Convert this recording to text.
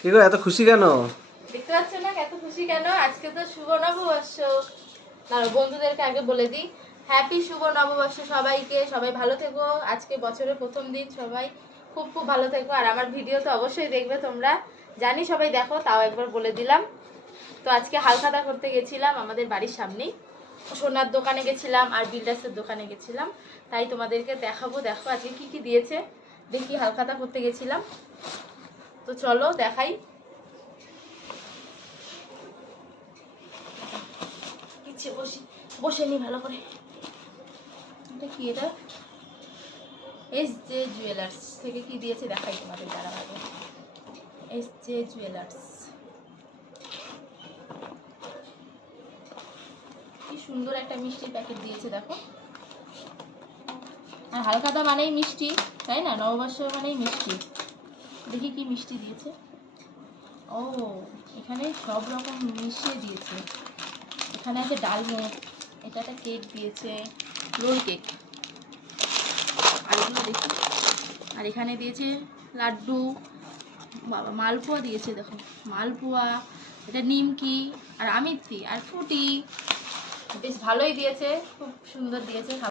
কি গো এত খুশি কেন? দেখতে পাচ্ছ না এত খুশি কেন? আজকে তো শুভ নববর্ষ। দাঁড়াও বন্ধুদেরকে আগে বলে দিই, হ্যাপি শুভ নববর্ষ সবাইকে। সবাই ভালো থেকো, আজকে বছরের প্রথম দিন, সবাই খুব খুব ভালো থেকো। আর আমার ভিডিও তো অবশ্যই দেখবে তোমরা, জানি সবাই দেখো, তাও একবার বলে দিলাম। তো আজকে হালখাতা করতে গেছিলাম আমাদের বাড়ির সামনেই, সোনার দোকানে গেছিলাম আর বিল্ডার্সের দোকানে গেছিলাম, তাই তোমাদেরকে দেখাবো। দেখো আজকে কি কি দিয়েছে, দেখি হালখাতা করতে গেছিলাম, তো চলো দেখাই। ইচ্ছে বসে নি ভালো করে। এটা কি? এটা এস জে জুয়েলার্স থেকে কি দিয়েছে দেখাই তোমাদের, দ্বারা আগে। এস জে জুয়েলার্স, কি সুন্দর একটা মিষ্টির প্যাকেট দিয়েছে দেখো। আর হালখাতা মানেই মিষ্টি, তাই না? নববর্ষ মানেই মিষ্টি। দেখি কি মিষ্টি দিয়েছে। ও, এখানে সব রকম মিশিয়ে দিয়েছে। এখানে আছে ডালমুট, এটা একটা কেক দিয়েছে, রোল কেক। আর এগুলো দেখি, আর এখানে দিয়েছে লাড্ডু, বাবা মালপোয়া দিয়েছে দেখো, মালপোয়া, এটা নিমকি আর আমিত্তি আর ফুটি। বেশ ভালোই দিয়েছে, খুব সুন্দর দিয়েছে।